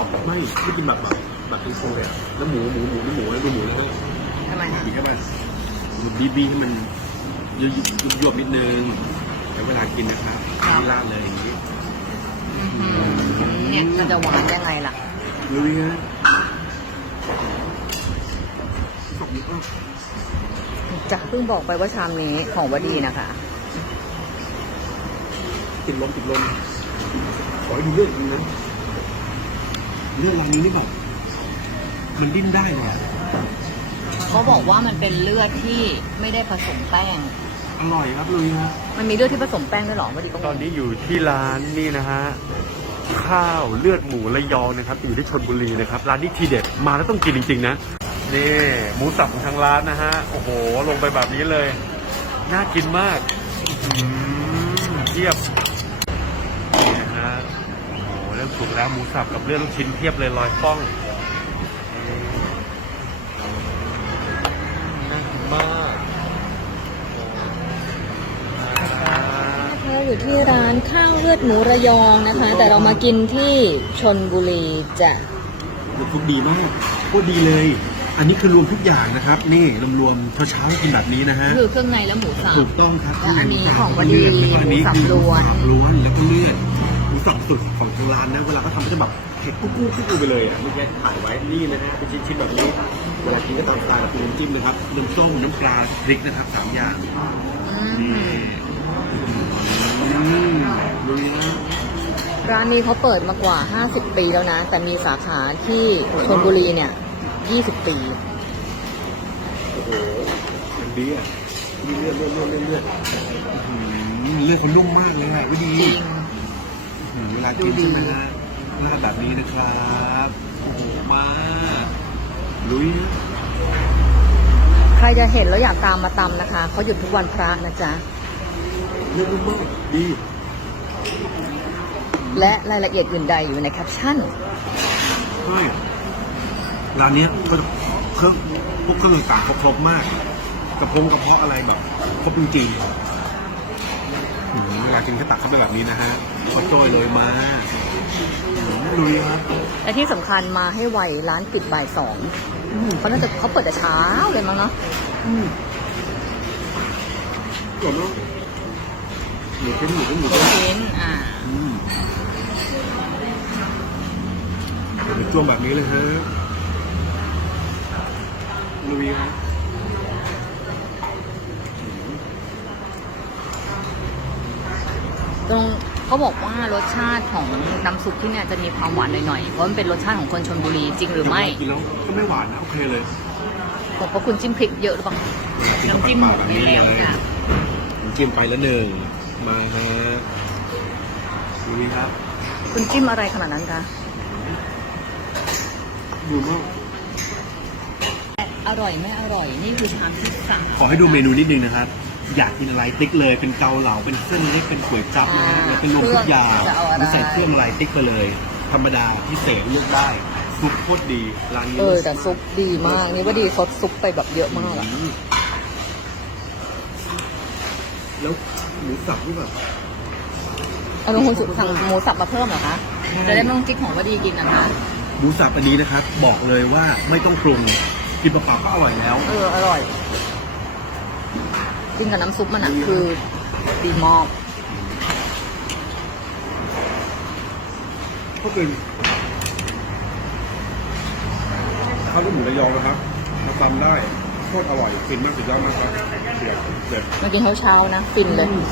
อบไม่ไม่กินแบบแบบแบบเป็นโคเลยอะแล้วหมูหมูหมูนี่หมูแล้วดูหมูนะฮะทำไมฮะบีเข้าไปบีบีให้มันยุบยุบยุบยุบนิดนึงแล้วเวลากินนะครับนี่ราดเลยอย่างนี้เนี่ยมันจะหวานยังไงล่ะลุยฮะสองนิ้ะจะเพิ่งบอกไปว่าชามนี้ของวดีนะคะ ติดลมติดลมขอให้ดูเลือดจริงนะ เลือดร้านนี้นี่แบบมันดิ้นได้เลยอะเขาบอกว่ามันเป็นเลือดที่ไม่ได้ผสมแป้ง อร่อยครับลุยฮะมันมีเลือดที่ผสมแป้งด้วยเหรอวดีก็งงตอนนี้อยู่ที่ร้านนี่นะฮะข้าวเลือดหมูระยองนะครับอยู่ที่ชนบุรีนะครับร้านนี้ทีเด็ดมาแล้วต้องกินจริงๆนะนี่หมูสับของทางร้านนะฮะโอ้โห ลงไปแบบนี้เลย น่ากินมากอื้อหือเทียบนี่นะฮะ โอ้โห เริ่มสุก แล้วหมูสับกับเลือดลูกชิ้นเทียบเลยลอยฟ้องน่ากินมากโอ้เราอยู่ที่ร้านข้าวเลือดหมูระยองนะคะ แต่เรามากินที่ชนบุรีจ้ะน้ำซุปดีมากโคตรดีเลย อันนี้คือรวมทุกอย่างนะครับ นี่รวมๆเช้าๆกินแบบนี้นะฮะคือเครื่องในและหมูสับถูกต้องครับและอันนี้ของวดีแล้วก็อันนี้หมูสับคือล้วนหมูสับล้วนแล้วก็เลือด หมูสับสุดของทางร้านนะเวลาเขาทำก็จะแบบเผ็ดกุ๊กๆกุ๊กๆไปเลยอะเมื่อกี้ถ่ายไว้นี่นะฮะเป็นชิ้นๆแบบนี้ เวลากินก็ตามสไตล์แบบน้ำจิ้มนะครับน้ำส้มน้ำปลาพริกนะครับสามอย่างอืนี่มอืมลุยนะ ร้านนี้เขาเปิดมากว่า 50 ปีแล้วนะ แต่มีสาขาที่ชนบุรีเนี่ย 20 ปี โอ้โหมันดีอะมีเลือดเลือดเลือดเลือดเลือดอื้อหือเลือดเขานุ่มมากเลยอะวิดีจริงอื้อหือ เวลากินใช่ไหมฮะราดแบบนี้นะครับโอ้โหมากลุยนะใครจะเห็นแล้วอยากตามมาตำนะคะ เขาหยุดทุกวันพระนะจ๊ะเลือดนุ่มมากดีและรายละเอียดอื่นใดอยู่ในแคปชั่นใช่ร้านเนี้ยก็จะเครื่องพวกเครื่องต่างๆครบๆมาก กระพงกระเพาะอะไรแบบครบจริงๆอื้อหือเวลากินก็ตักเข้าไปแบบนี้นะฮะ ข้าวโจ้ยเลยมาอื้อหือลุยครับและที่สำคัญมาให้ไวร้านปิดบ่ายสองเขาน่าจะเขาเปิดแต่เช้าเลยมั้งเนาะอืมอร่อยมากหมูเป็นหมูเป็นหมูลูเป็กนชิ้นอ่าอืมเดี๋ยวเป็นจ้วงแบบนี้เลยฮะลุยครับตรง เขาบอกว่ารสชาติของน้ำซุปที่เนี่ยจะมีความหวานหน่อยๆ เพราะมันเป็นรสชาติของคนชนบุรีจริงหรือไม่กินแล้วก็ไม่หวานนะโอเคเลยบอกเพราะคุณจิ้มพริกเยอะหรือเปล่าน้ำจิ้มหมูมีแล้วค่ะน้ำจิ้มไปแล้วหนึ่งมาฮะดูนี่ครับ คุณจิ้มอะไรขนาดนั้นคะดูมากอร่อยไม่อร่อยนี่คือชามที่สั่งขอให้ดูเมนูนิดนึงนะครับ อยากกินอะไรติ๊กเลย เป็นเกาเหลาเป็นเส้นเล็กเป็นก๋วยจั๊บนะฮะแล้วเป็นรวมทุกอย่างจะเอาอะไรแล้วใส่เครื่องอะไรติ๊กไปเลย ธรรมดาพิเศษเลือกได้ซุปโคตรดีร้านนี้เออแต่ซุปดีมาก นี่ว่าดีซดซุปไปแบบเยอะมากอะอืมแล้วหมูสับนี่แบบเอาลงคุณสุสั่งหมูสับมาเพิ่มเหรอคะจะได้ไม่ต้องกิ๊กของว่าดีกินนะคะ หมูสับอันนี้นะครับ บอกเลยว่าไม่ต้องปรุงกินเปล่าๆก็อร่อยแล้ว เอออร่อย กินกับน้ำซุปมันอะคือดีมากก็เป็นข้าวลูกหมูระยองนะครับมาตำได้โคตรอร่อยฟินมากสุดยอดมากครับเดือดเดือดมากินเช้าๆนะ ฟินเลยอืม